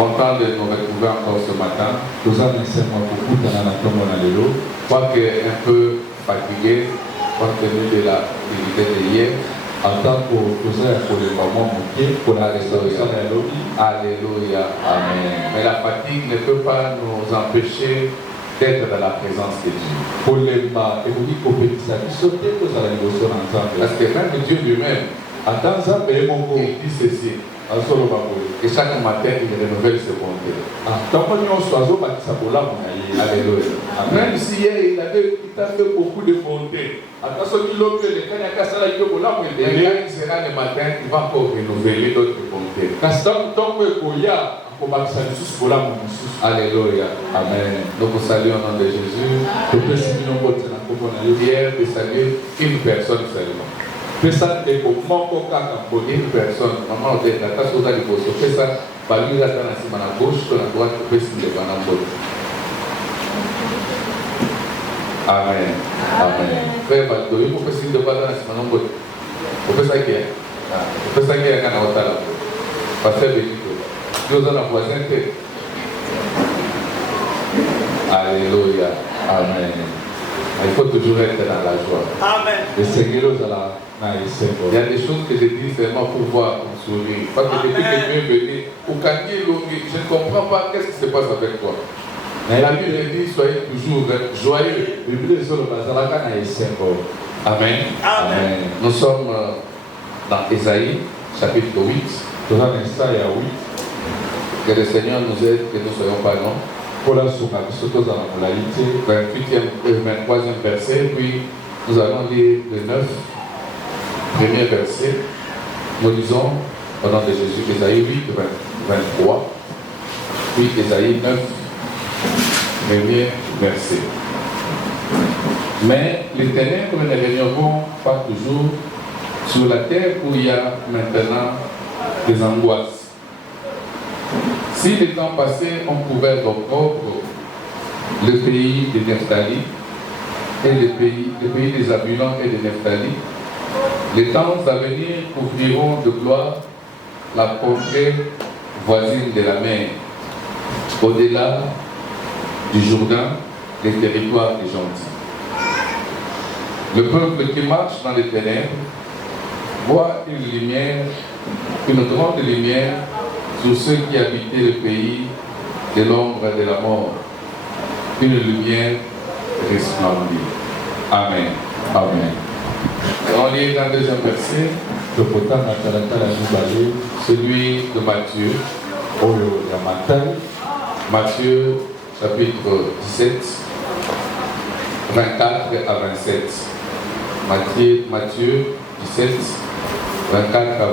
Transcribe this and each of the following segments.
Content de nous retrouver encore ce matin. Je crois qu'un peu fatigué compte tenu de l'activité de hier. Alléluia. Amen. Mais la fatigue ne peut pas nous empêcher d'être dans la présence de Dieu. Parce que même Dieu lui-même, il dit ceci. Et chaque matin, il renouvelle ses bontés. Alléluia. Même si hier, il t'a fait beaucoup de bontés. Et quand il sera le matin, il va encore renouveler d'autres bontés. Alléluia. Amen. Nous vous saluons au nom de Jésus. Hier, de saluer une personne seulement. Une personne, maman, on dit, la tasse aux alibos, on fait ça, lui, là, dans la gauche, dans la droite, on fait signe de banane. Amen. Amen. Frère Baldo, il faut faire signe de banane, on fait ça qui est. On fait ça qui est à Canada. Pasteur Bénito. Dieu en a voisin. Alléluia. Amen. Il faut toujours être dans la joie. Amen. Il y a des choses que je dis seulement pour voir ton sourire. Parce que depuis que tu es venu, je ne comprends pas qu'est-ce qui se passe avec toi. La Bible dit soyez toujours joyeux. Amen. Amen. Nous sommes dans Ésaïe, chapitre 8. Que le Seigneur nous aide, que nous ne soyons pas longs. 23e verset, puis nous allons lire le 9, premier verset. Nous lisons au nom de Jésus, Ésaïe 8, 23, puis Ésaïe 9, premier verset. Mais les ténèbres ne régneront pas toujours sur la terre où il y a maintenant des angoisses. Si les temps passés ont couvert d'opprobre le pays de Nephtali et le pays des Zabulon et de Nephtali, les temps à venir couvriront de gloire la contrée voisine de la mer, au-delà du Jourdain, les territoires des gentils. Le peuple qui marche dans les ténèbres voit une lumière, une grande lumière sur ceux qui habitaient le pays de l'ombre de la mort. Une lumière resplendit. Amen. Amen. On lit dans le deuxième verset, celui de Matthieu. Matthieu, chapitre 17, 24 à 27. Matthieu 17, 24 à 25.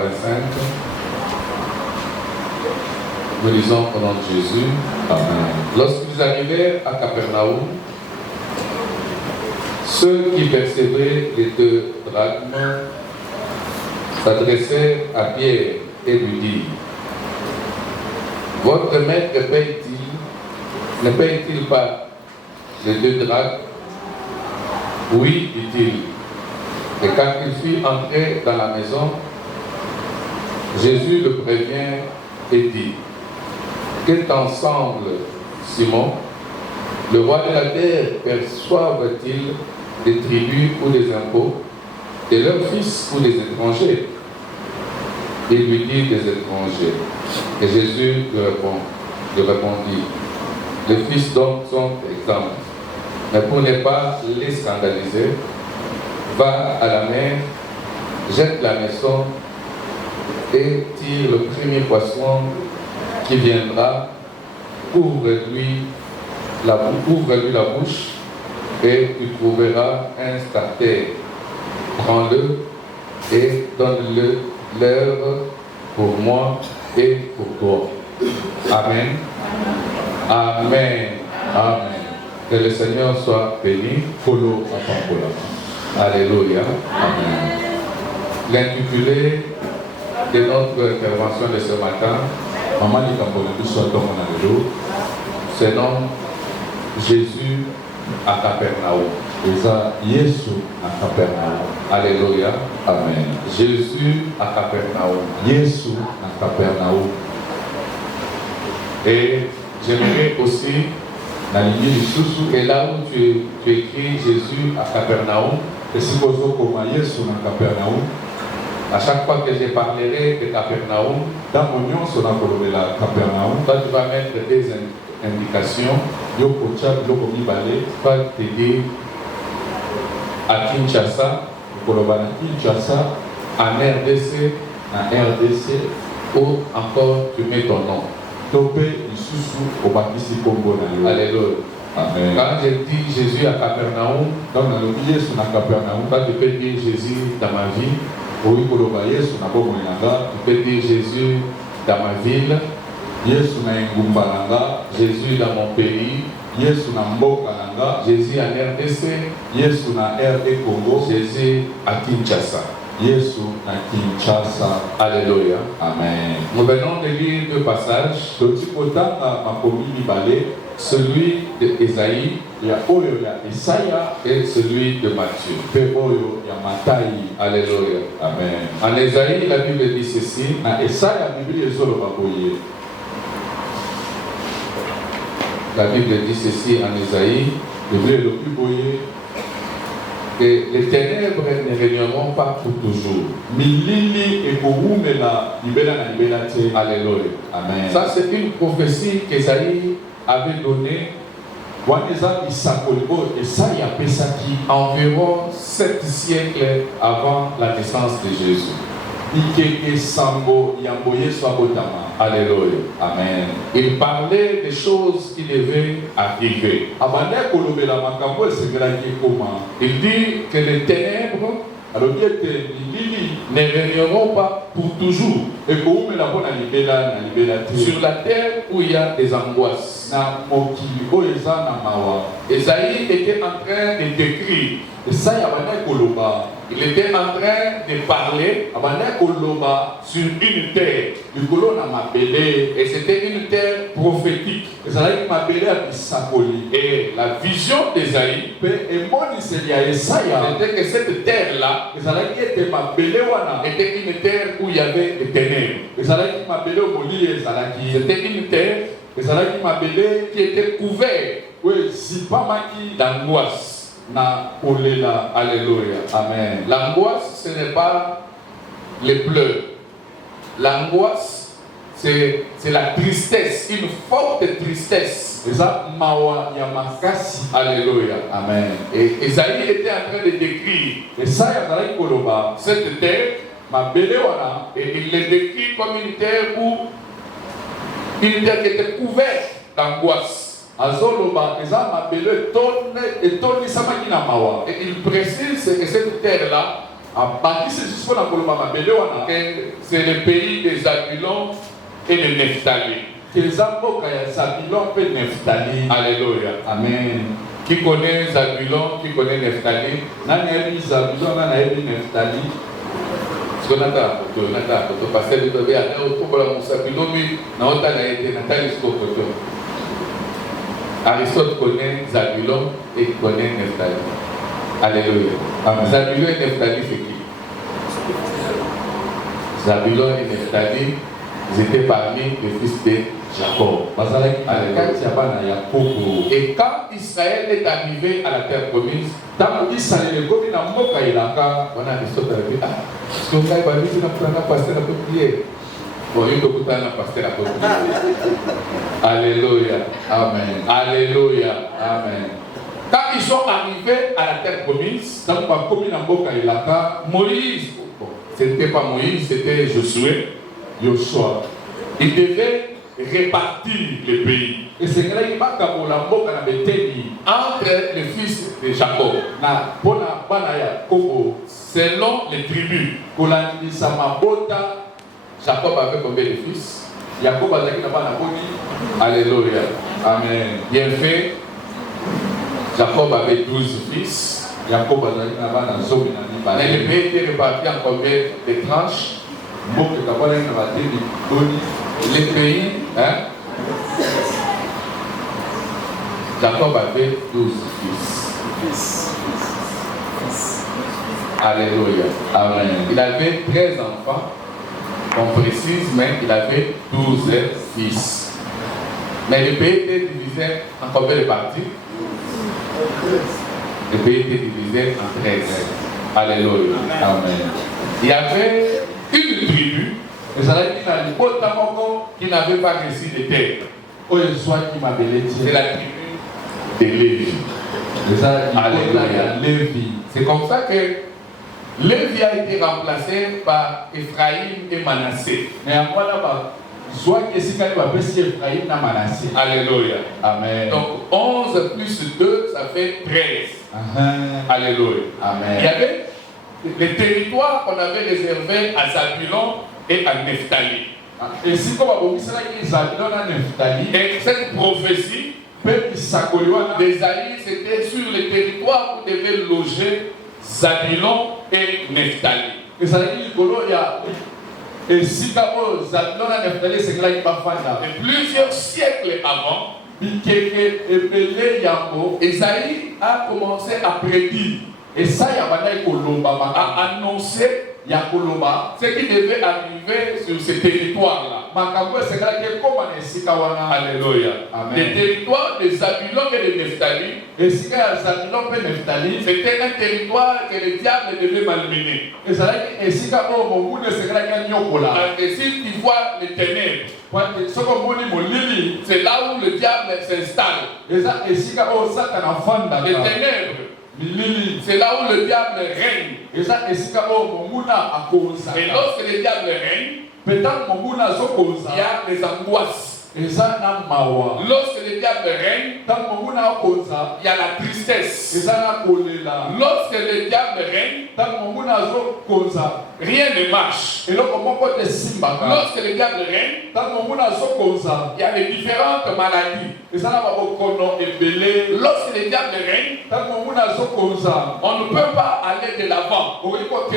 Nous lisons au nom de Jésus. Amen. Lorsqu'ils arrivèrent à Capernaum, ceux qui percevaient les 2 drachmes s'adressèrent à Pierre et lui dirent: votre maître ne paye-t-il pas les 2 drachmes? Oui, dit-il. Et quand il fut entré dans la maison, Jésus le prévient et dit: qu'est ensemble, Simon? Le roi de la terre perçoit-il des tribus ou des impôts de leurs fils ou des étrangers? Il lui dit: des étrangers. Et Jésus lui répondit: les fils d'hommes sont exempts. Mais pour ne pas les scandaliser, va à la mer, jette la maison et tire le premier poisson qui viendra, ouvre-lui la bouche et tu trouveras un starter. Prends-le et donne-le-leur pour moi et pour toi. Amen. Amen. Amen. Que le Seigneur soit béni. Alléluia. Amen. L'intitulé de notre intervention de ce matin se nomme Jésus à Capernaum. Alléluia. Amen. Jésus à Capernaum. Et j'aimerais aussi, et là où tu écris Jésus à Capernaum, à chaque fois que je parlerai de Capernaum, toi tu vas mettre des indications. Toi tu te dis à Kinshasa, en RDC, ou encore tu mets ton nom. Alléluia. Amen. Quand je dis Jésus à Capernaum, toi tu peux dire Jésus dans ma vie. Tu peux dire Jésus dans ma ville, Jésus dans mon pays, Jésus en RDC, Jésus à Kinshasa. Alléluia. Amen. Nous venons de lire deux passages. Celui d'Ésaïe et celui de Matthieu. Alléluia. Amen. En Ésaïe, la Bible dit ceci. La Bible dit ceci en Ésaïe. Que les ténèbres ne régneront pas pour toujours. Alléluia. Amen. Ça, c'est une prophétie qu'Ésaïe avait donnée environ 7 siècles avant la naissance de Jésus. Alléluia. Amen. Il parlait des choses qui devaient arriver. Il dit que les ténèbres ne régneront pas pour toujours sur la terre où il y a des angoisses. Ésaïe était en train de décrire. Il était en train de parler sur une terre. Et c'était une terre prophétique. Et la vision d'Ésaïe, c'était que cette terre-là était une terre où il y avait des ténèbres. C'était une terre qui était couverte d'angoisse. Alléluia. Amen. L'angoisse, ce n'est pas les pleurs. L'angoisse, c'est la tristesse, une forte tristesse. Alléluia. Amen. Et Ésaïe était en train de décrire cette terre, et il le décrit comme une terre qui était couverte d'angoisse. Et il précise que cette terre-là, c'est le pays des Zabulon et de Nephtali. Alléluia. Amen. Qui connaît Zabulon, qui connaît Nephtali? Aristote connaît Zabulon et connaît Nephtali. Alléluia. Zabulon et Nephtali, c'est qui? Zabulon et Nephtali, ils étaient parmi les fils de Jacob. Et quand Israël est arrivé à la terre promise, on a Aristote avait dit, est-ce qu'on va passer la prière? Bon, il faut passer la prière. Alléluia. Amen. Alléluia. Amen. Quand ils sont arrivés à la terre promise, Moïse, ce n'était pas Moïse, c'était Josué. Il devait répartir le pays entre les fils de Jacob, selon les tribus. Jacob avait combien de fils? Alléluia. Amen. Bien fait. Jacob avait 12 fils. Mais le pays était réparti en combien de tranches? Le pays, hein? Jacob avait 12 fils. Alléluia. Amen. Il avait 13 enfants. On précise, mais il avait 12 fils. Mais le pays était divisé en combien de parties? Le pays était divisé en 13. Alléluia. Amen. Il y avait une tribu qui n'avait pas reçu de terre. C'est la tribu de Lévi. Alléluia. C'est comme ça que Lévi a été remplacé par Ephraïm et Manassé. Alléluia. Amen. Donc 11 plus 2, ça fait 13. Alléluia. Amen. Il y avait les territoires qu'on avait réservés à Zabulon et à Nephtali. Et cette prophétie d'Ésaïe, c'était sur les territoires où devaient loger Zabulon et Nephtali. Et plusieurs siècles avant, Ésaïe a commencé à prédire, à annoncer ce qui devait arriver sur ces territoires-là. Alléluia. Les territoires de Zabulon et de Nephtali, c'était un territoire que le diable devait malmener. Et si tu vois les ténèbres, c'est là où le diable s'installe. Les ténèbres, c'est là où le diable règne. Et lorsque le diable règne, il y a des angoisses. Lorsque le diable règne, il y a la tristesse. Lorsque le diable règne, rien ne marche. Lorsque le diable règne, il y a les différentes maladies. Lorsque le diable règne, on ne peut pas aller de l'avant. Lorsque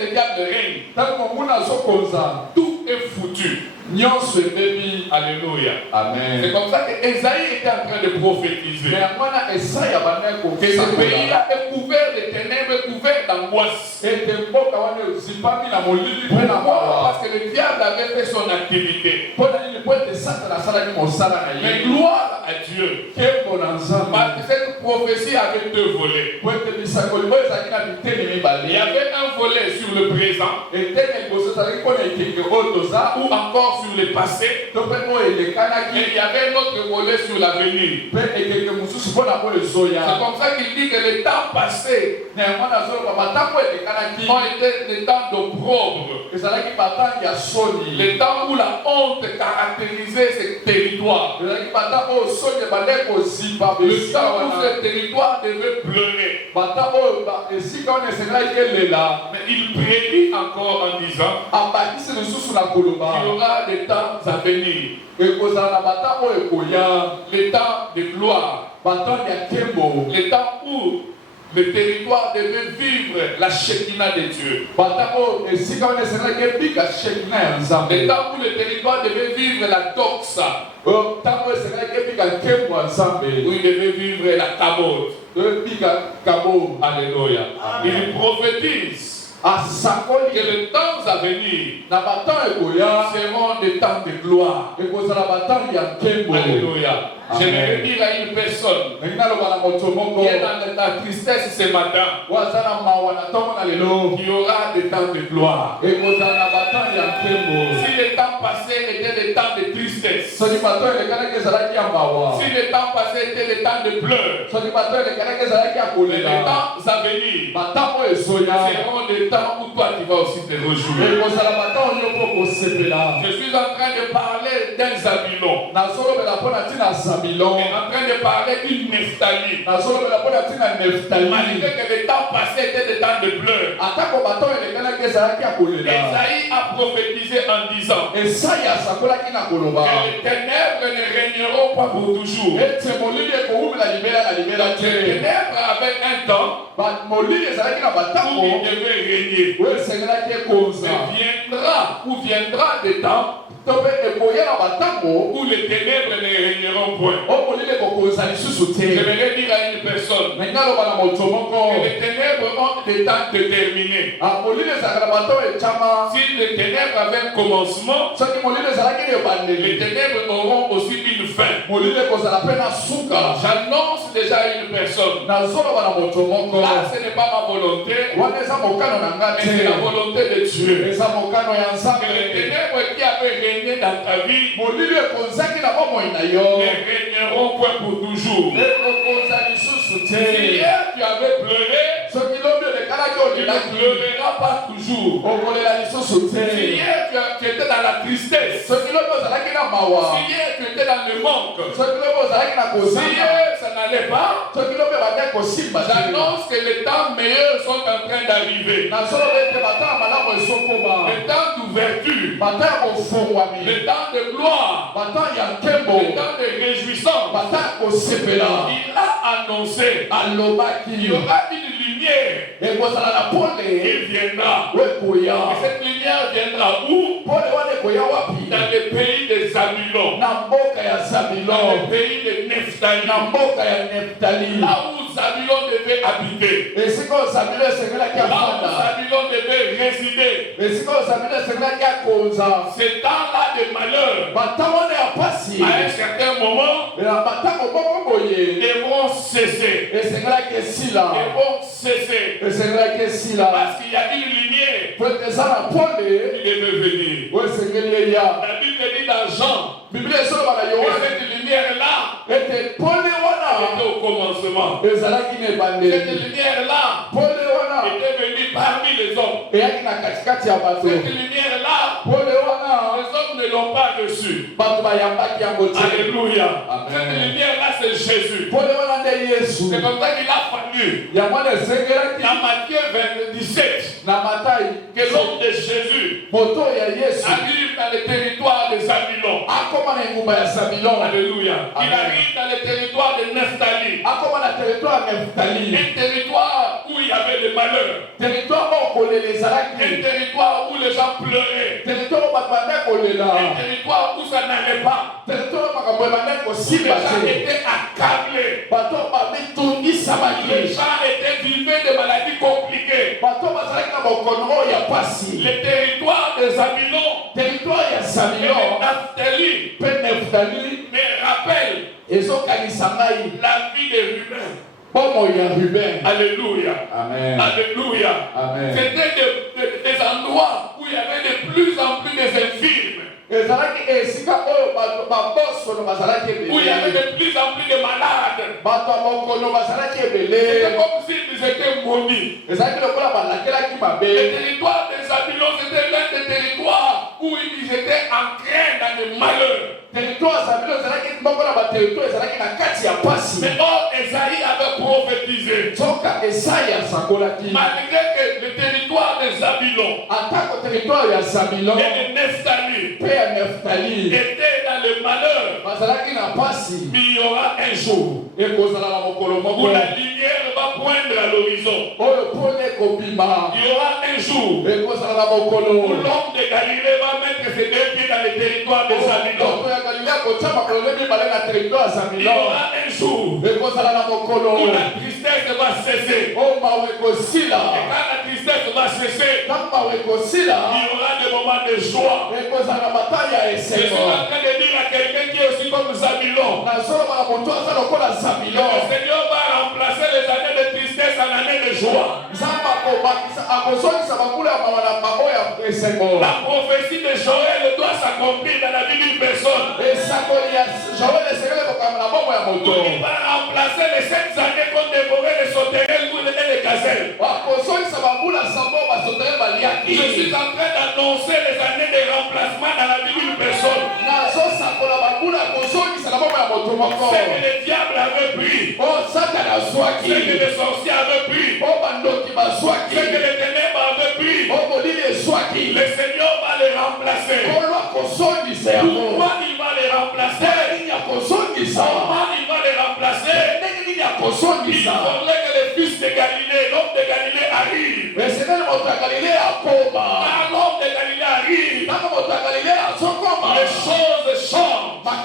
le diable règne, tout est foutu. Alléluia. Amen. C'est comme ça que Ésaïe était en train de prophétiser que ce pays-là est couvert de ténèbres, couvert d'angoisse. Pourquoi? Parce que le diable avait fait son activité. Mais gloire à Dieu. Parce que cette prophétie avait deux volets. Il y avait un volet sur le présent ou encore sur le passé. Et il y avait un autre volet sur l'avenir. C'est comme ça qu'il dit que les temps passés ont été des temps d'opprobre. Les temps où la honte caractérisait ce territoire. Le temps où ce territoire devait pleurer. Mais il prédit encore en disant qu'il y aura des temps à venir. Les temps de gloire. Les temps où le territoire devait vivre la Shekinah de Dieu. Les temps où le territoire devait vivre la doxa. Où il devait vivre la kabot. Alléluia. Il prophétise que les temps à venir seront des temps de gloire. Alléluia. J'aimerais dire à une personne qui est dans la tristesse ce matin qu'il y aura des temps de gloire. Si les temps passés étaient des temps de tristesse, si les temps passés étaient des temps de pleurs, les temps à venir seront des temps où toi tu vas aussi te réjouir. Je suis en train de parler d'un Zabulon. Mais en train de parler d'une Nephtali. Malgré que les temps passés étaient des temps de pleurs, Ésaïe a prophétisé en disant que les ténèbres ne régneront pas pour toujours. Les ténèbres avaient un temps où ils devaient régner. Mais viendra des temps où les ténèbres ne régneront point. J'aimerais dire à une personne que les ténèbres ont des temps déterminés. Si les ténèbres avaient un commencement, Les ténèbres auront aussi une fin. J'annonce déjà une personne. Là, ce n'est pas ma volonté, mais c'est la volonté de Dieu. Que les ténèbres qui avaient régné dans ta vie ne régneront point pour toujours. Si hier tu avais pleuré, tu ne pleureras pas toujours. Si hier tu étais dans la tristesse, si hier tu étais dans le manque, si hier ça n'allait pas, j'annonce que les temps meilleurs sont en train d'arriver. Le temps d'ouverture, le temps de gloire, le temps de réjouissance. Il a annoncé qu'il y aura une lumière qui viendra. Et cette lumière viendra où? Dans le pays de Zabulon, dans le pays de Nephtali, là où Zabulon devait habiter, là où Zabulon devait résider. Ces temps-là de malheur, à un certain moment, devront cesser. Devront cesser. Parce qu'il y a une lumière qui devait venir. La Bible dit dans Jean que cette lumière-là était au commencement. Cette lumière-là était venue parmi les hommes. Cette lumière-là, les hommes ne l'ont pas reçue. Alléluia. Cette lumière-là, c'est Jésus. C'est comme ça qu'il a fallu, dans Matthieu 17, que l'homme de Jésus arrive dans le territoire de Zabulon. Alléluia. Il arrive dans le territoire de Nephtali. Un territoire où il y avait le malheur. Un territoire où les gens pleuraient. Un territoire où ça n'allait pas. Les gens étaient accablés. Les gens étaient vivés de maladies compliquées. Le territoire de Zabulon et de Nephtali me rappelle la vie de Ruben. Alléluia. Amen. Alléluia. Amen. C'était des endroits où il y avait de plus en plus des infirmes. Où il y avait de plus en plus de malades. C'était comme s'ils étaient maudits. Le territoire de Zabulon, c'était l'un des territoires où ils étaient ancrés dans le malheur. Mais or, Esaïe avait prophétisé. Malgré que le territoire de Zabulon et de Nephtali était dans le malheur, il y aura un jour où la lumière va poindre à l'horizon. Il y aura un jour où l'homme de Galilée va mettre ses deux pieds dans le territoire de Zabulon. Il y aura un jour où la tristesse va cesser. Et quand la tristesse va cesser, il y aura des moments de joie. Je suis en train de dire à quelqu'un qui est aussi comme Zabulon, le Seigneur va remplacer les années de tristesse en années de joie. La prophétie de Joël doit s'accomplir dans la vie d'une personne. Il va remplacer les 7 années qu'on dévorait les sauterelles et les gazelles. Je suis en train d'annoncer les années de remplacement dans la vie d'une personne. Ce que le diable avait pris, ce que les sorciers avaient pris, ce que les ténèbres avaient pris, le Seigneur va les remplacer. Pourquoi il va les remplacer? Comment il va les remplacer? Il faudrait que le fils de Galilée, l'homme de Galilée arrive. Quand l'homme de Galilée arrive, les choses changent. Quand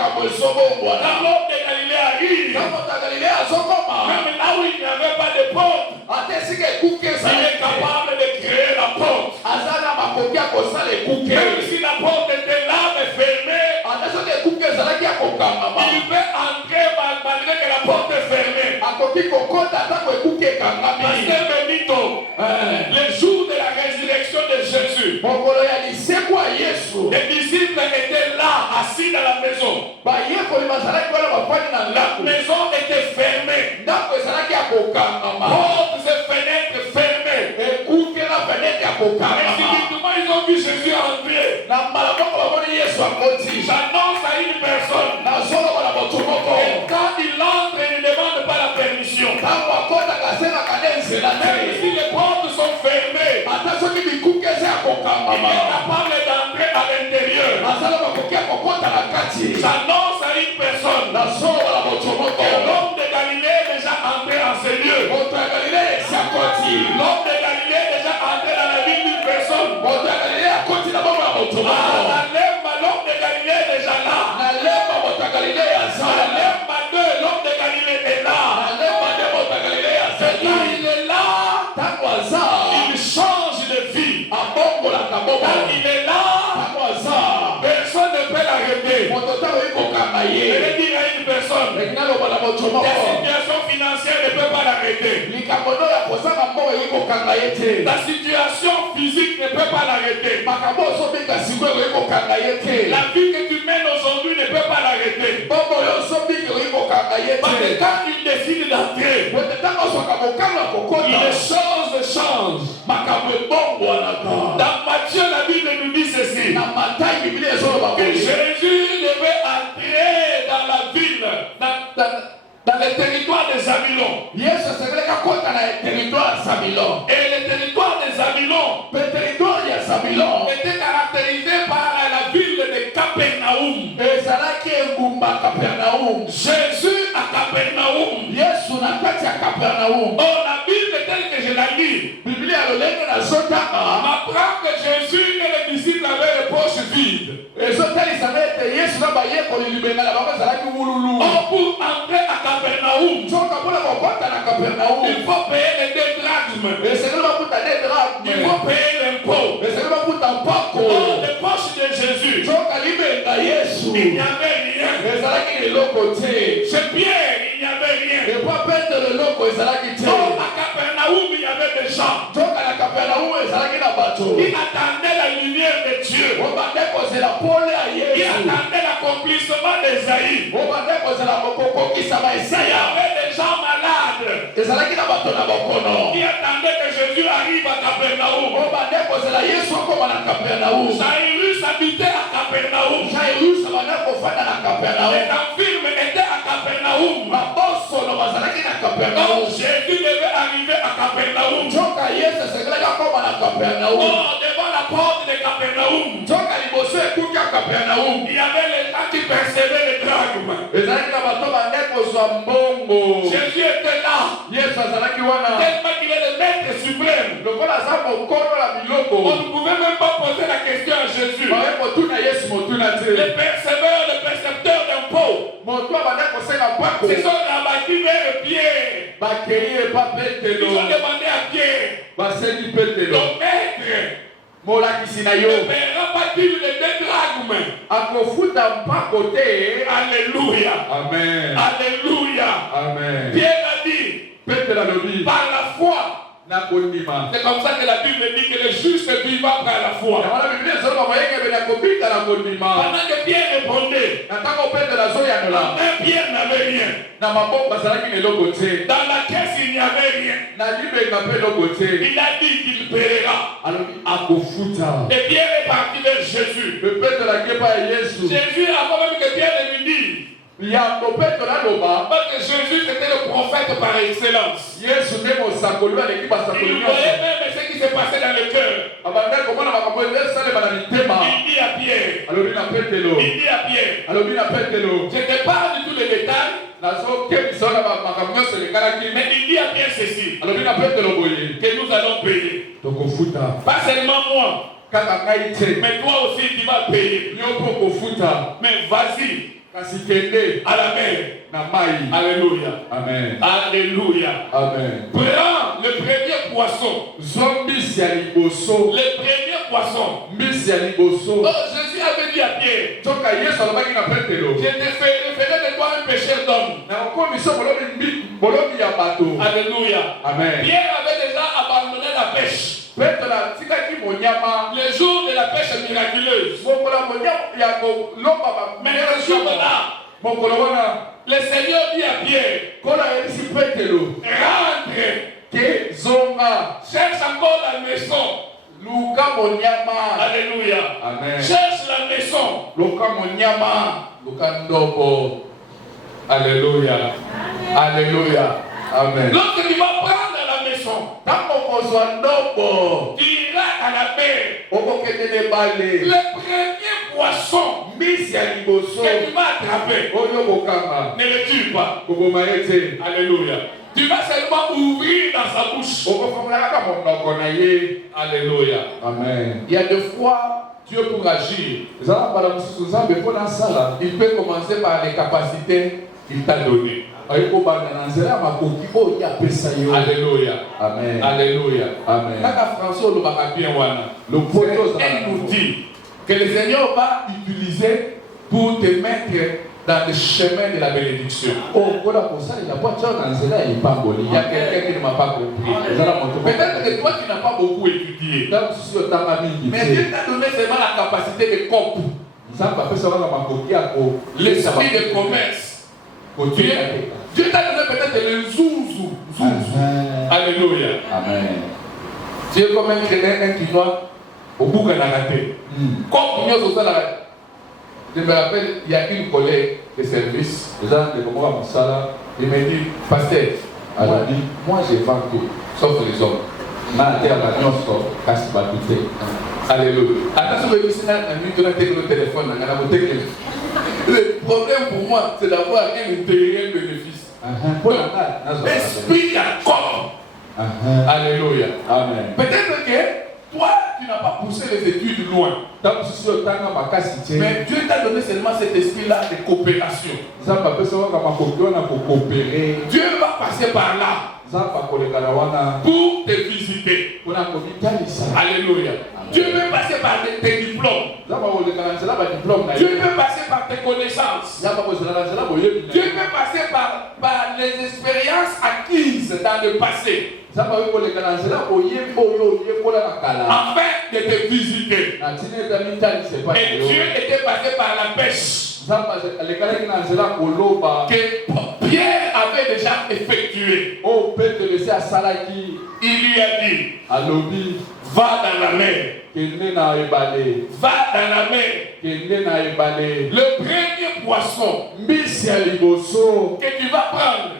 l'homme de Galilée arrive, même là où il n'y avait pas de porte, il est capable de créer la porte. Même si la porte était là mais fermée, Il peut entrer malgré que la porte est fermée. Parce que le jour de la résurrection de Jésus, les disciples étaient là, assis dans la maison. La maison était fermée. Portes et fenêtres fermées. Effectivement, ils ont vu Jésus entrer. J'annonce à une personne. Et quand il entre, il ne demande pas la permission. Même si les portes sont fermées, il est capable d'entrer à l'intérieur. J'annonce à une personne. Et l'homme de Galilée est déjà entré en ce lieu. L'homme de Galilée est déjà entré dans la vie d'une personne. L'homme de Galilée est déjà là. L'homme de Galilée est là. Quand il est là, il change de vie. Quand il est là, personne ne peut l'arrêter. Je vais dire à une personne, la situation financière ne peut pas l'arrêter. La situation physique ne peut pas l'arrêter. La vie que tu mènes aujourd'hui ne peut pas l'arrêter. Parce que quand il décide d'entrer, les choses changent. Dans Matthieu, la Bible nous dit ceci. Que Jésus devait entrer dans la ville, dans le territoire de Zabulon. Et le territoire de Zabulon était caractérisé par la ville de Capernaum. Jésus à Capernaum. Oh, la Bible telle que je la lis m'apprend que Jésus et les disciples avaient les poches vides. Oh, pour entrer à Capernaum, il faut payer les 2 drachmes. Il faut payer l'impôt. Oh, les poches de Jésus, il n'y avait rien. Chez Pierre, il n'y avait rien. Oh, à Capernaum, il y avait des gens qui attendaient la lumière de Dieu. Qui attendaient l'accomplissement d'Esaïe. Il y avait des gens malades qui attendaient que Jésus arrive à Capernaum. Jairus habitait à Capernaum. Les infirmes étaient à Capernaum. Donc Jésus devait arriver à Capernaum. Oh, devant la porte de Capernaum, il y avait les gens qui percevaient les drachmes. Jésus était là. Tellement qu'il est le maître suprême. On ne pouvait même pas poser la question à Jésus. Les percepteurs d'impôts se sont rabattus vers Pierre. Ils ont demandé à Pierre, ton maître, ne paiera pas-tu les 2 drachmes? Alléluia. Amen. Alléluia. Amen. Pierre a dit, par la foi. C'est comme ça que la Bible dit que le juste vivra par la foi. Pendant que Pierre répondait, même Pierre n'avait rien. Dans la caisse, il n'y avait rien. Il a dit qu'il paiera. Et Pierre est parti vers Jésus. Jésus, avant même que Pierre ne lui dise, parce que Jésus était le prophète par excellence. Il voyait même ce qui s'est passé dans le cœur. Il dit à Pierre, je te parle de tous les détails, mais il dit à Pierre ceci, que nous allons payer. Pas seulement moi, mais toi aussi tu vas payer. Mais vas-y à la mer. Alléluia. Amen. Alléluia. Amen. Prends le premier poisson. Le premier poisson. Oh, Jésus avait dit à Pierre, je te ferai Alléluia. Amen. Pierre avait déjà abandonné la pêche. Le jour de la pêche miraculeuse. Mais le jour-là, le Seigneur dit à Pierre, rentre, cherche encore la maison. Alléluia. Amen. Cherche la maison. Alléluia. Alléluia. Amen. Lorsque tu vas prendre la maison, tu iras à la mer. Le premier poisson que tu vas attraper, ne le tue pas. Alléluia. Tu vas seulement ouvrir dans sa bouche. Alléluia. Amen. Il y a des fois, Dieu pour agir, il peut commencer par les capacités qu'il t'a données. Alléluia. Amen. Alléluia. Amen. C'est un outil que le Seigneur va utiliser pour te mettre dans le chemin de la bénédiction. Il y a quelqu'un qui ne m'a pas compris. Peut-être que toi tu n'as pas beaucoup étudié. Mais Dieu t'a donné seulement la capacité de COP. L'esprit de commerce. Dieu t'a donné peut-être le zouzou. Alléluia. Amen. Tu es comme un Quinois au bout d'un raté. Comme je me rappelle, il y a une collègue de service. Il me dit, pasteur, moi je vends tout, sauf les hommes. Alléluia. Attention, le téléphone. Le problème pour moi, c'est d'avoir un intérêt bénéfice. Esprit d'accord. Alléluia. Amen. Peut-être que toi, tu n'as pas poussé les études loin. Mais Dieu t'a donné seulement cet esprit-là de coopération. Dieu va passer par là pour te visiter. Alléluia. Dieu peut passer par tes diplômes. Dieu peut passer par tes connaissances. Dieu peut passer par les expériences acquises dans le passé. Afin de te visiter. Et Dieu était passé par la pêche. Que Pierre avait déjà effectué. Il lui a dit, va dans la mer. Va dans la mer. Le premier poisson que tu vas prendre.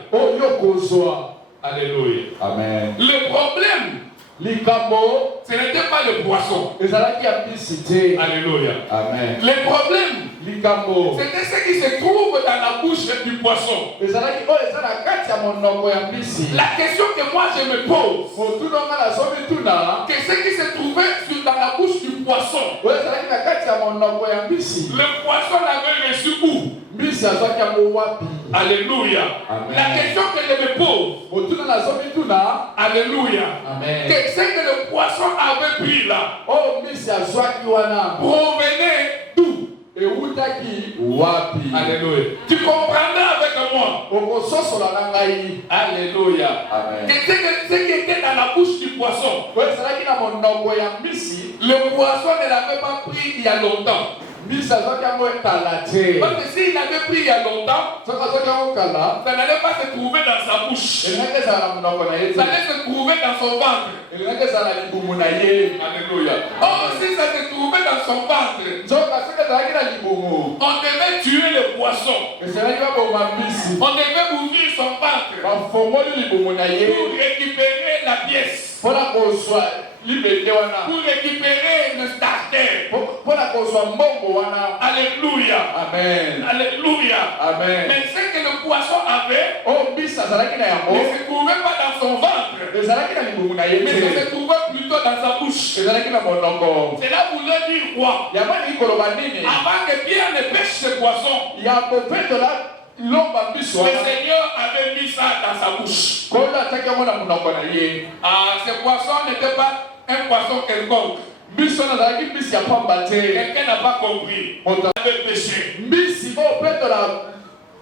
Alléluia. Amen. Le problème, ce n'était pas le poisson. Alléluia. Amen. Le problème, c'était ce qui se trouve dans la bouche du poisson. La question que moi je me pose, que ce qui se trouvait dans la bouche du poisson, le poisson l'avait reçu où? Alléluia. Amen. La question que je me pose, alléluia, que ce que le poisson avait pris là, provenait d'où? Alléluia. Tu comprendras avec moi. Alléluia. Amen. Que ce qui était dans la bouche du poisson, le poisson ne l'avait pas pris il y a longtemps. Parce que s'il l'avait pris il y a longtemps, ça n'allait pas se trouver dans sa bouche. Ça allait se trouver dans son ventre. Alléluia. Or, si ça se trouvait dans son ventre, on devait tuer le poisson. On devait ouvrir son ventre pour récupérer la pièce. Pour récupérer le starter. Alléluia. Amen. Alléluia. Amen. Mais ce que le poisson avait ne se trouvait pas dans son ventre, mais ça se trouvait plutôt dans sa bouche. Cela voulait dire quoi? Avant que Pierre ne pêche ce poisson, le Seigneur avait mis ça dans sa bouche. Ce poisson n'était pas un poisson quelconque. Quelqu'un n'a pas compris. On avait péché.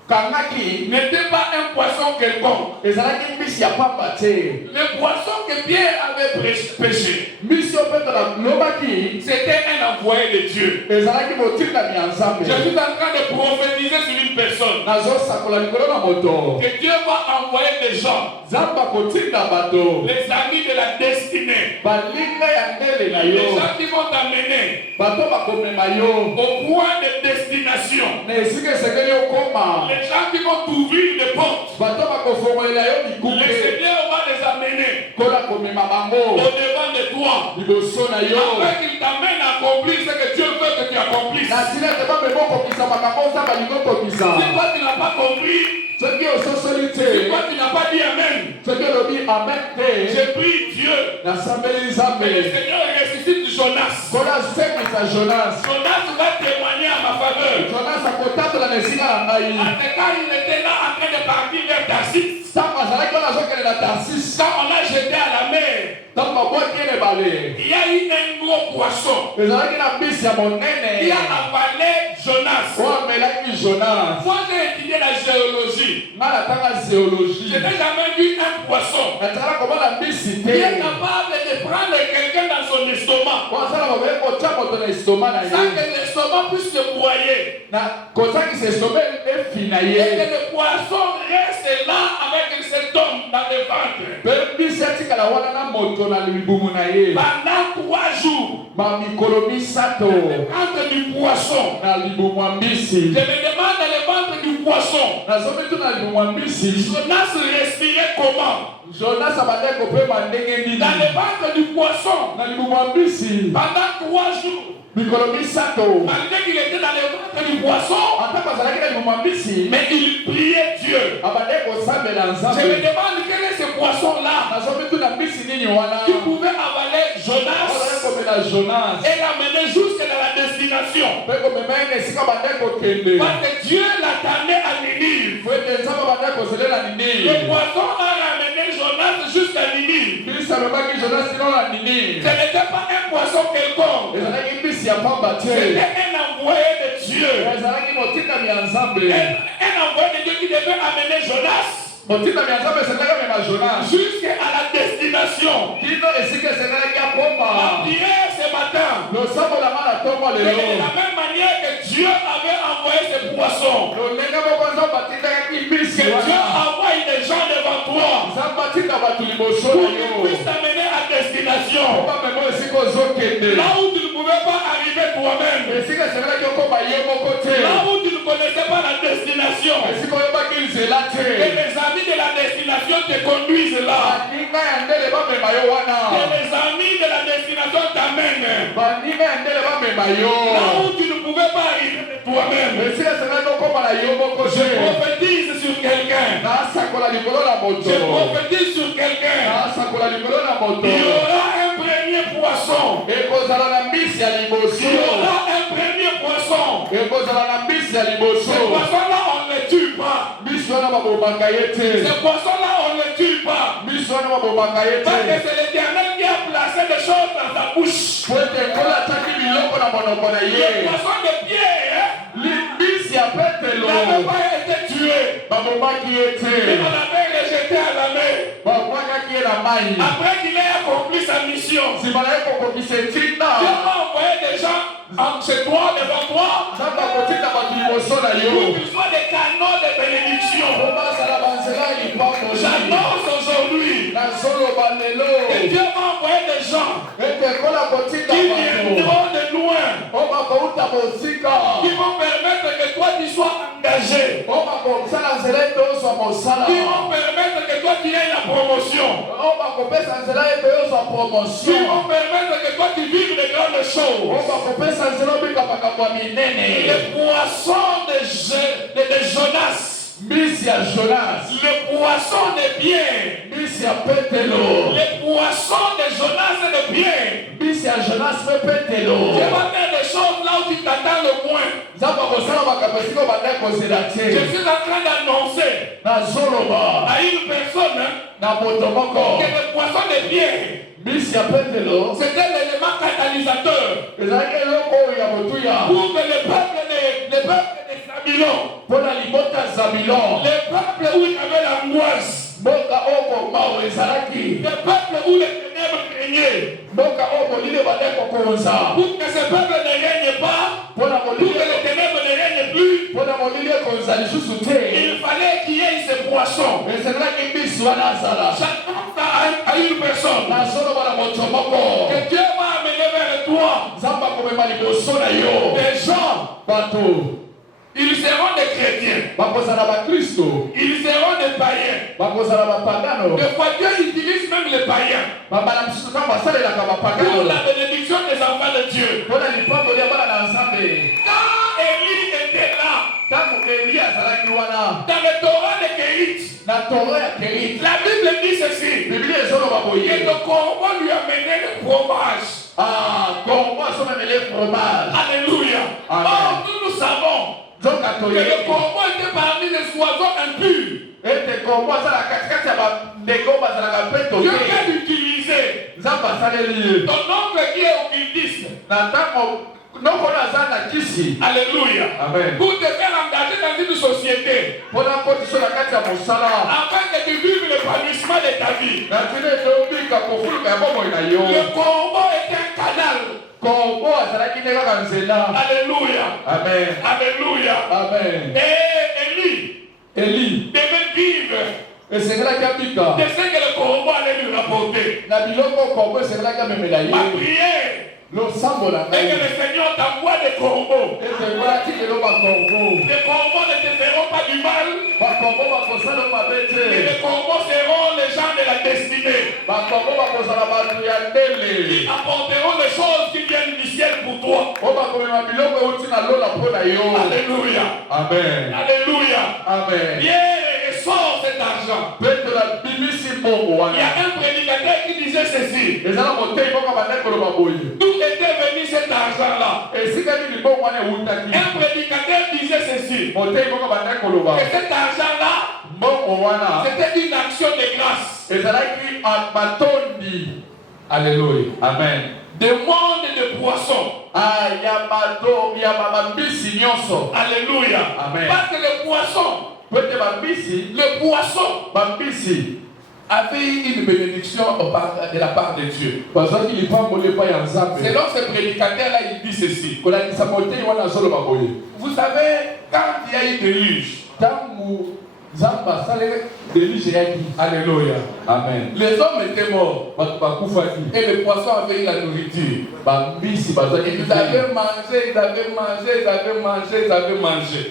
n'était pas un poisson quelconque. Le poisson que Pierre avait pêché, c'était un envoyé de Dieu. Je suis en train de prophétiser sur une personne que Dieu va envoyer des gens, les amis de la destinée, les gens qui vont t'amener au point de destination, les gens qui vont t'ouvrir les portes. Le Seigneur va les amener au-devant de toi, afin qu'il t'amène à accomplir ce que Dieu veut que tu accomplisses. Si toi tu n'as pas compris, si toi tu n'as pas dit Amen, j'ai pris Dieu que le Seigneur ressuscite Jonas. Jonas va témoigner à ma faveur. Quand il était là en train de partir vers Tarsis, quand on l'a jeté à la mer, il y a eu un gros poisson qui a avalé Jonas. Moi j'ai étudié la géologie. Je n'ai jamais vu un poisson qui est capable de prendre quelqu'un dans son estomac sans que l'estomac puisse se broyer. Et que le poisson reste là avec cet homme dans le ventre pendant 3 jours. Entre du poisson, je me demande dans le ventre du poisson, Jonas respirait comment? Dans le ventre du poisson pendant 3 jours. Malgré qu'il était dans le ventre du poisson, mais il priait Dieu. Je me demande quel est ce poisson-là qui pouvait avaler Jonas et l'amener jusque dans la destination. Parce que Dieu l'attendait à Ninive. Le poisson a ramené Jonas jusqu'à Ninive. Ce n'était pas un poisson quelconque. C'était un envoyé de Dieu. Un envoyé de Dieu qui devait amener Jonas jusqu'à la destination. La prière ce matin, de la même manière que Dieu avait envoyé ce poisson, que Dieu envoie des gens devant toi pour qu'ils puissent t'amener à destination. Là où tu ne pouvais pas arriver toi-même, là où tu ne connaissais pas la destination, que les amis de la destination te conduisent là, que les amis de la destination t'amènent là où tu ne pouvais pas arriver toi-même. Je prophétise sur quelqu'un. Je prophétise sur quelqu'un. Il y aura un premier poisson. Il y aura un premier poisson. Ce poisson-là, on ne le tue pas. Ce poisson-là, on ne le tue pas. Parce que c'est l'Éternel qui a placé des choses dans sa bouche. Le poisson de pierre n'avait pas été tué. Il l'avait rejeté à la mer. Après qu'il ait accompli sa mission, Dieu va envoyer des gens chez toi, devant toi, pour qu'ils soient des canaux de bénédiction. J'annonce aujourd'hui que Dieu va envoyer des gens qui viendront de loin, qui vont permettre que toi tu sois engagé, qui vont permettre que toi tu aies la promotion, qui vont permettre que toi tu vives de grandes choses. Le poisson de Jonas, le poisson de Pierre, le poisson de Jonas est de Pierre. Dieu va faire des choses là où tu t'attends le moins. Je suis en train d'annoncer à une personne que le poisson de Pierre C'était l'élément catalysateur pour que le peuple de Zabulon, le peuple où il y avait l'angoisse, le peuple où les ténèbres craignaient, pour que ce peuple ne règne pas, pour que les ténèbres ne règnent plus, il fallait qu'il y ait ces poissons. Chacun a une personne que Dieu va amener vers toi. Des gens, ils seront des chrétiens, ils seront des païens. Des fois Dieu utilise même les païens pour la bénédiction des enfants de Dieu. Quand Élie était là, dans le Torah de Kérit, la Bible dit ceci, que le corbeau lui a mené le fromage. Alléluia. Or, nous savons que le corbeau était parmi les oiseaux impurs. Dieu vient d'utiliser ton oncle qui est occultiste. Alléluia. Amen. Pour te faire engager dans une société, afin que tu vives l'épanouissement de ta vie. Le corbeau est un canal. Alléluia. Amen. Alléluia. Amen. Et Élie devait vivre de ce que le corbeau allait lui rapporter. Ma prière et que le Seigneur t'envoie des corbeaux. Les corbeaux ne te feront pas du mal. Et les corbeaux seront les gens de la destinée. Ils apporteront les choses qui viennent du ciel pour toi. Alléluia. Amen. Alléluia. Amen. Pierre sort cet argent. Il y a un prédicateur qui disait ceci. D'où était venu cet argent-là? Un prédicateur disait ceci. Que cet argent-là, c'était une action de grâce. Alléluia. Amen. De monde de poissons. Alléluia. Amen. Parce que le poisson avait une bénédiction de la part de Dieu. Selon ce prédicateur-là, il dit ceci. Vous savez, quand il y a eu déluge, alléluia. Amen. Les hommes étaient morts et les poissons avaient eu la nourriture. Ils avaient mangé.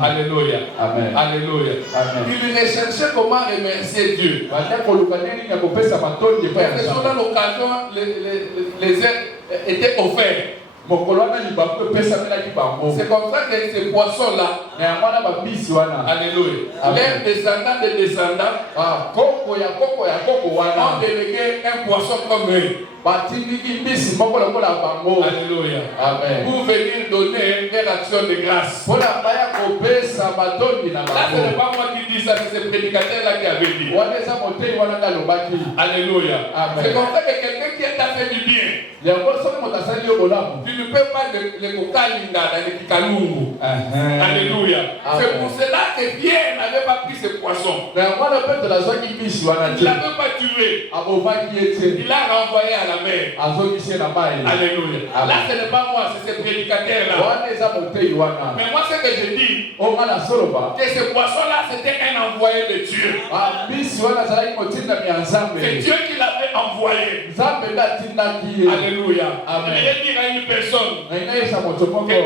Alléluia. Amen. Alléluia. Amen. Ils recherchaient comment remercier Dieu. Parce que sur l'occasion, les aides étaient offerts. C'est comme ça que ces poissons-là, alléluia, leurs descendants des descendants ont délégué un poisson comme eux. Alléluia. Amen. Pour venir donner une action de grâce. Là, ce n'est pas moi qui dis ça, c'est ce prédicateur-là qui avait dit. Alléluia. C'est comme ça que quelqu'un qui t'a fait du bien, tu ne peux pas le kokalinga dans le kikalungu. Alléluia. C'est pour cela que Pierre n'avait pas pris ce poisson. Il ne l'avait pas tué. Il l'a renvoyé à la mer. Alléluia. Là, ce n'est pas moi, c'est ce prédicateur-là. Mais moi, ce que je dis, que ce poisson-là, c'était un envoyé de Dieu. C'est Dieu qui l'avait envoyé. Alléluia. Je vais dire à une personne que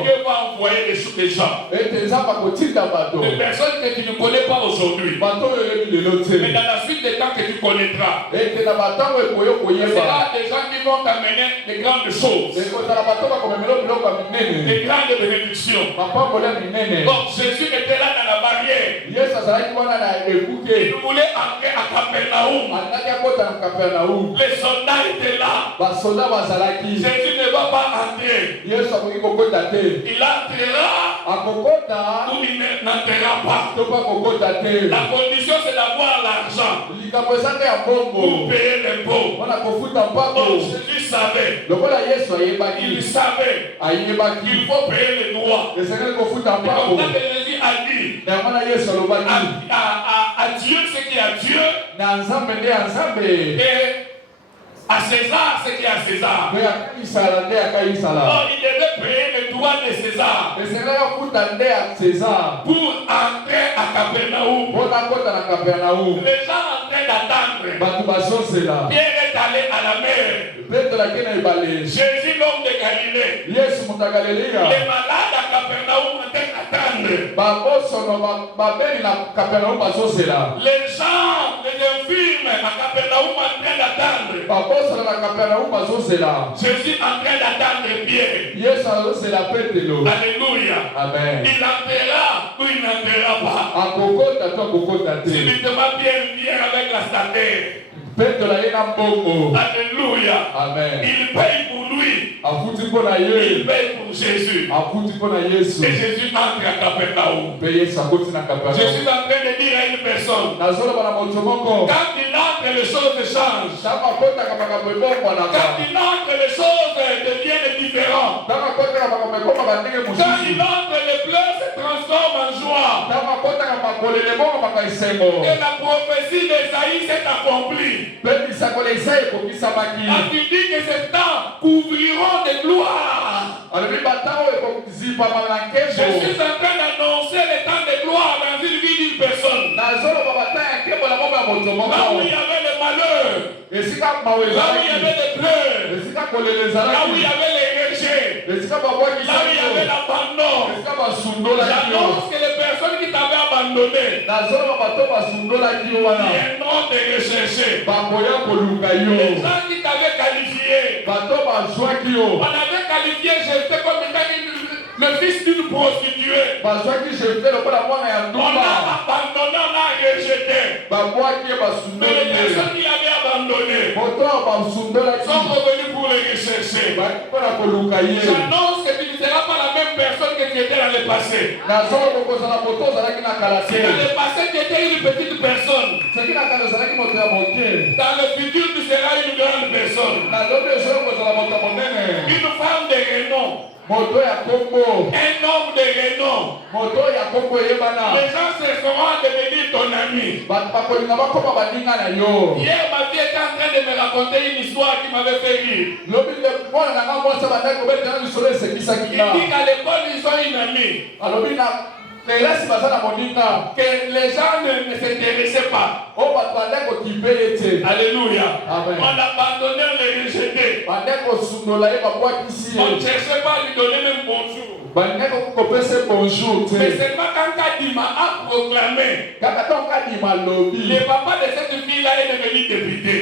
Dieu va envoyer des gens. Des personnes que tu ne connais pas aujourd'hui. Mais dans la suite des temps que tu connaîtras, ce sera des gens qui vont t'amener des grandes choses. Des grandes bénédictions. Donc Jésus était là dans la barrière. Il voulait entrer à Capernaum. Les soldats étaient là. Jésus ne va pas entrer. Il entrera ou il n'entrera pas. La condition, c'est d'avoir l'argent pour payer l'impôt. Donc Jésus savait. Il savait qu'il faut payer les droits. C'est comme ça que Jésus a dit à Dieu ce qui est à Dieu. Et à César ce qui est à César. Donc il devait payer les droits de César pour entrer à Capernaum. Les gens en train d'attendre. Pierre est allé à la mer. Jésus, l'homme de Galilée. Les malades à Capernaum en train d'attendre. Les gens, les infirmes à Capernaum en train d'attendre. Jésus en train d'attendre Pierre. Alléluia. Amen. Il entrera ou il n'entrera pas. Subitement Pierre vient avec la statue. Alléluia. Amen. Il paye pour lui. Il paye pour Jésus. Et Jésus entre à Capernaum. Jésus est en train de dire à une personne, quand il entre, les choses changent. Quand il entre, les choses deviennent différentes. Quand il entre, les pleurs se transforment en joie. Et la prophétie d'Esaïe s'est accomplie. Il dit que ces temps couvriront de gloire. Je suis en train d'annoncer les temps de gloire dans une vie d'une personne. Là où il y avait le malheur, là où il y avait les pleurs, là où il y avait les rejets, là où il y avait l'abandon. J'annonce que les personnes qui t'avaient abandonné viendront te rechercher. Les gens qui t'avaient qualifié, on avait qualifié Jephthé comme le fils d'une prostituée. On a abandonné, on a rejeté. Mais les personnes qui l'avaient abandonné sont revenus pour les rechercher. J'annonce que tu ne seras pas la même personne que tu étais dans le passé. Dans le passé, tu étais une petite personne. Dans le futur, tu seras une grande personne. Une femme de renom. Un homme de renom. Les gens se seront devenir ton ami. Hier, ma fille était en train de me raconter une histoire qui m'avait fait rire. Il dit qu'à l'école, ils ont une amie. Que les gens ne s'intéressaient pas. Alléluia. Amen. On l'abandonnait, on les rejetait. On ne cherchait pas à lui donner même bonjour. Mais seulement quand Kadima a proclamé, le papa de cette fille-là est devenu député.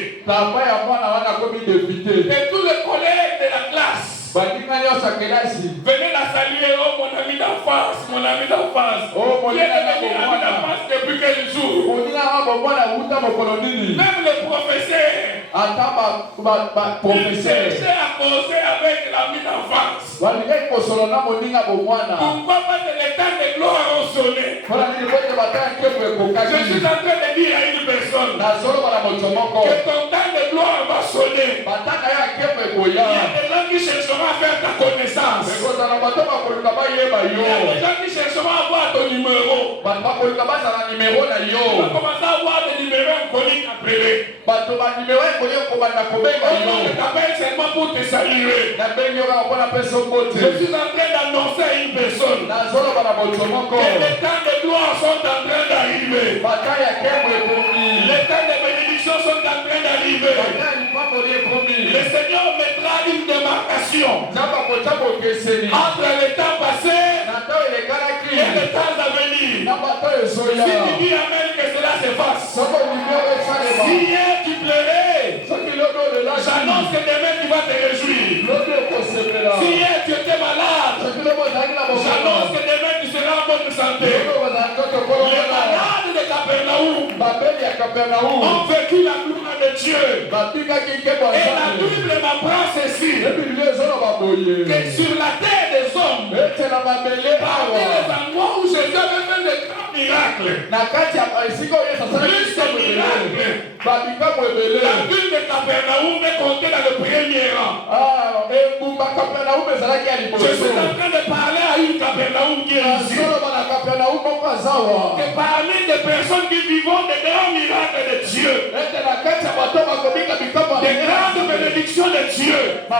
Et tous les collègues de la classe venez la saluer, oh mon ami d'enfance, mon ami d'enfance. Oh, il est devenu ami d'enfance depuis quel jour? Même le professeur, il cherchait à causer avec l'ami d'enfance. Pourquoi pas de l'état de gloire au sonné? Je suis en train de dire à une personne que ton temps de gloire va sonner. Il y a des gens qui chercheront à faire ta connaissance. Il y a des gens qui chercheront à avoir ton numéro. Tu vas commencer à avoir des numéros inconnus appelés. On t'appelle seulement pour te saluer. Je suis en train d'annoncer à une personne que les temps de gloire sont en train d'arriver. Les temps de bénédiction sont en train d'arriver. Le Seigneur mettra une démarcation entre les temps passés et les temps à venir. Si tu dis Amen, que cela se fasse. Si hier tu pleurais, j'annonce que demain tu vas te réjouir. Si hier tu étais malade, j'annonce que demain tu seras en bonne santé. Les malades de Capernaum ont vécu la gloire de Dieu. Et la Bible m'apprend ceci, que sur la terre des hommes, parmi les miracles. Plus de miracles. La ville de Capernaum est comptée dans le premier rang. Je suis en train de parler à une Capernaum qui est ici. De parler des personnes qui vivent des grands miracles de Dieu. Des grandes bénédictions de Dieu. Toi,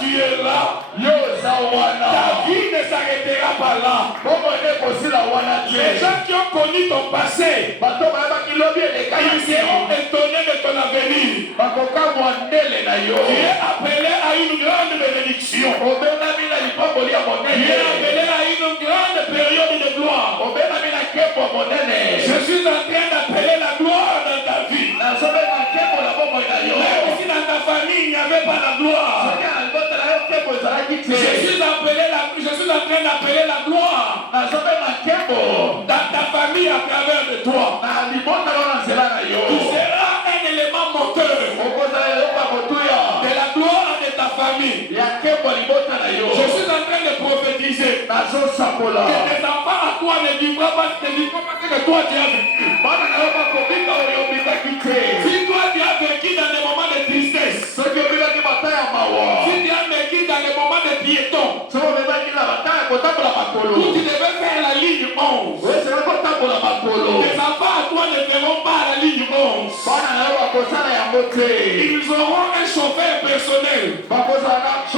tu es là. Ta vie ne s'arrêtera pas là. Les gens qui ont connu ton passé, ils seront étonnés de ton avenir. Tu es appelé à une grande bénédiction. Tu es appelé à une grande période de gloire. Je suis en train d'appeler la gloire dans ta vie. Même si dans ta famille il n'y avait pas la gloire. Je suis en train d'appeler la gloire dans ta famille à travers de toi. Tu seras un élément moteur de la gloire de ta famille. Je suis en train de prophétiser que tes enfants à toi ne vivront pas que toi tu as vécu. Si toi tu as vécu dans des moments de tristesse, si tu as vécu dans les moments de piéton, où tu devais faire la ligne 11, tes enfants à toi ne feront pas la ligne 11. Ils auront un chauffeur personnel qui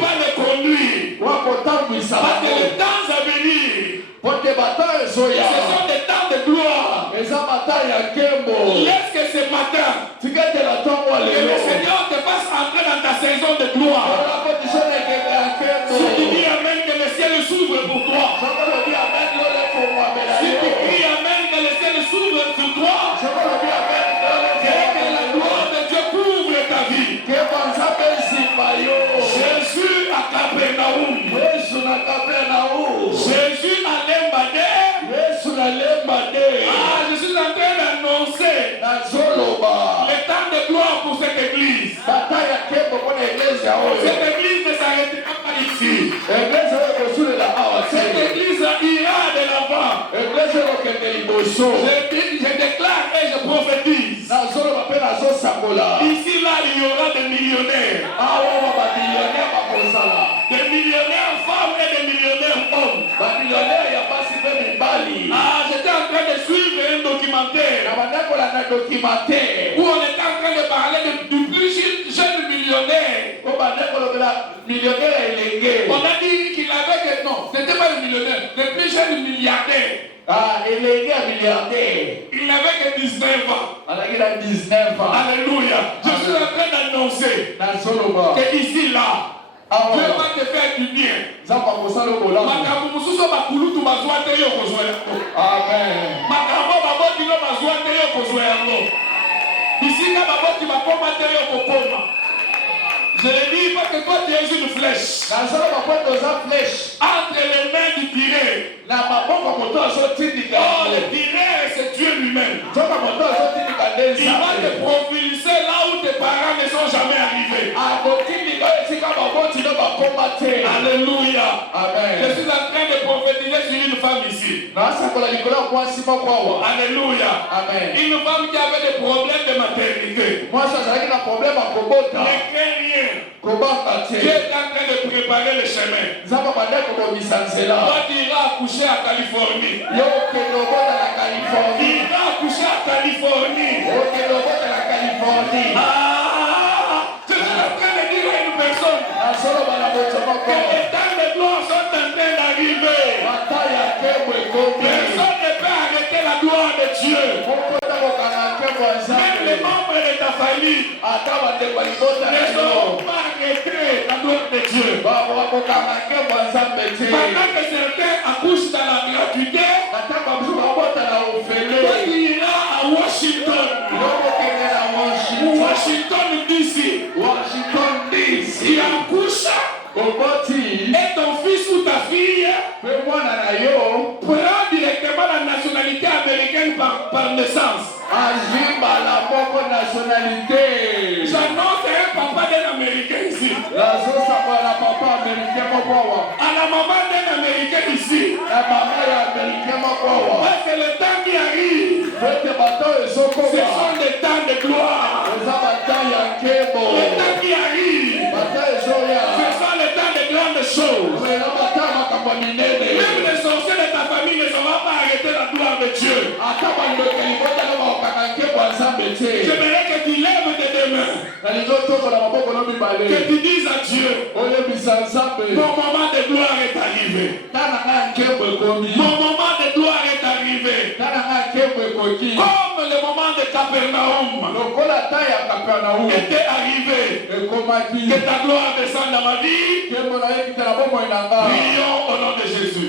va les conduire. Parce que les temps à venir, ce sont des temps de gloire. Laisse que ce matin, que le Seigneur te fasse entrer dans ta saison de gloire. Si tu dis amen, que le ciel s'ouvre pour toi. Si tu cries amen, que le ciel s'ouvre sur toi. Que la gloire de Dieu couvre ta vie. Jésus à Capernaum. Jésus à Lembade. Je suis en train d'annoncer le temps de gloire pour cette église. Cette église ne s'arrêtera pas ici. Cette église ira de l'avant. Je déclare et je prophétise. Ici là il y aura des millionnaires. Des millionnaires femmes et des millionnaires hommes. J'étais en train de suivre un documentaire où on était en train de parler du plus jeune millionnaire. On a dit qu'il avait que non, c'était pas le millionnaire, le plus jeune milliardaire. Il n'avait que 19 ans. Alléluia. Je suis en train d'annoncer que ici là, Dieu va te faire du bien. Je le dis parce que toi tu es une flèche. Entre les mains du tireur. Oh, le tireur c'est Dieu lui-même. Il va te propulser là où tes parents ne sont jamais arrivés. Alléluia. Amen. Je suis en train de prophétiser sur une femme ici. Alléluia. Amen. Une femme qui avait des problèmes de maternité. Ne crains rien. Dieu est en train de préparer le chemin. Toi tu iras accoucher à Californie. Tu iras accoucher à Californie. Je suis en train de dire à une personne que les temps de gloire sont en train d'arriver. Personne ne peut arrêter la gloire de Dieu. Même les membres de ta famille ne seront pas arrêtés la gloire de Dieu. Pendant que certains accouchent dans la gratuité, toi tu iras à Washington. Washington DC. Tu accouches et ton fils ou ta fille prend directement la nationalité américaine par naissance. J'annonce un papa d'un Américain ici. À la maman d'un américaine ici. La maman est américaine, ma quoi. Parce que le temps qui arrive, ce sont des temps de gloire. Le temps qui arrive, ce sont les temps de grandes choses. Même les sorciers de ta famille ne sauront pas arrêter la gloire de Dieu. J'aimerais que tu lèves tes deux mains. Que tu dises à Dieu, mon moment de gloire est arrivé. Mon moment de gloire est arrivé. Comme le moment de Capernaum était arrivé. Que ta gloire descende dans ma vie. Prions au nom de Jésus.